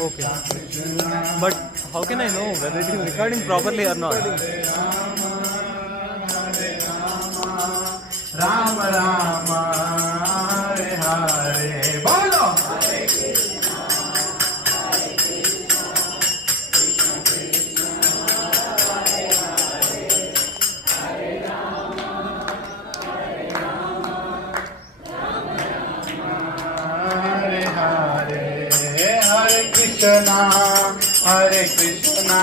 Okay. But how can I know whether it is recording properly or not? Ram Ram Hare Hare बोलो हरे हरे हरे कृष्णा